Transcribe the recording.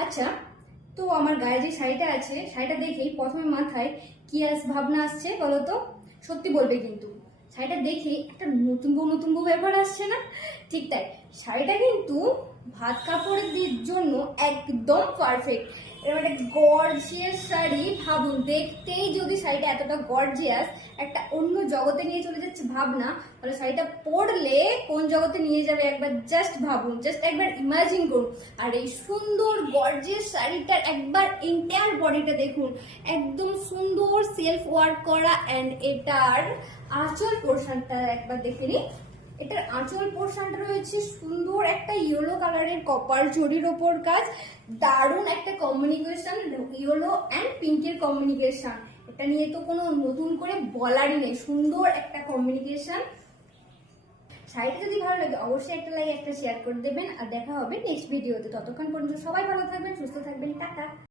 আচ্ছা, তো আমার গায়ে যে শাড়িটা আছে, শাড়িটা দেখেই প্রথমে মাথায় কি ভাবনা আসছে বলো তো? সত্যি বলবে কিন্তু, শাড়িটা দেখেই একটা নতুন বউ ব্যাপার আসছে না? ঠিক তাই, শাড়িটা কিন্তু ভাত কাপড়ের জন্য একদম পারফেক্ট। এরকম একটা গর্জিয়াস শাড়ি, ভাবুন দেখতেই যদি শাড়িটা এতটা গর্জিয়াস, একটা অন্য জগতে নিয়ে চলে যাচ্ছে ভাবনা, তাহলে শাড়িটা পরলে কোন জগতে নিয়ে যাবে একবার জাস্ট ভাবুন, জাস্ট একবার ইমাজিন করুন। আর এই সুন্দর গর্জিয়াস শাড়িটার একবার এন্টায়ার বডিটা দেখুন, একদম সুন্দর সেলফ ওয়ার্ক করা। অ্যান্ড এটার আঁচল পোর্শনটা একবার দেখে নিই। এটার আঁচল পোর্শনটা রয়েছে সুন্দর একটা ইয়েলো কালারের কপার জরির ওপর কাজ, দারুণ একটা কমিউনিকেশন, ইয়েলো অ্যান্ড পিঙ্কের কমিউনিকেশন। এটা নিয়ে তো কোনো নতুন করে বলারই নেই, সুন্দর একটা কমিউনিকেশন। শাড়িটা যদি ভালো লাগে অবশ্যই একটা লাইক একটা শেয়ার করে দেবেন, আর দেখা হবে নেক্সট ভিডিওতে। ততক্ষণ পর্যন্ত সবাই ভালো থাকবেন, সুস্থ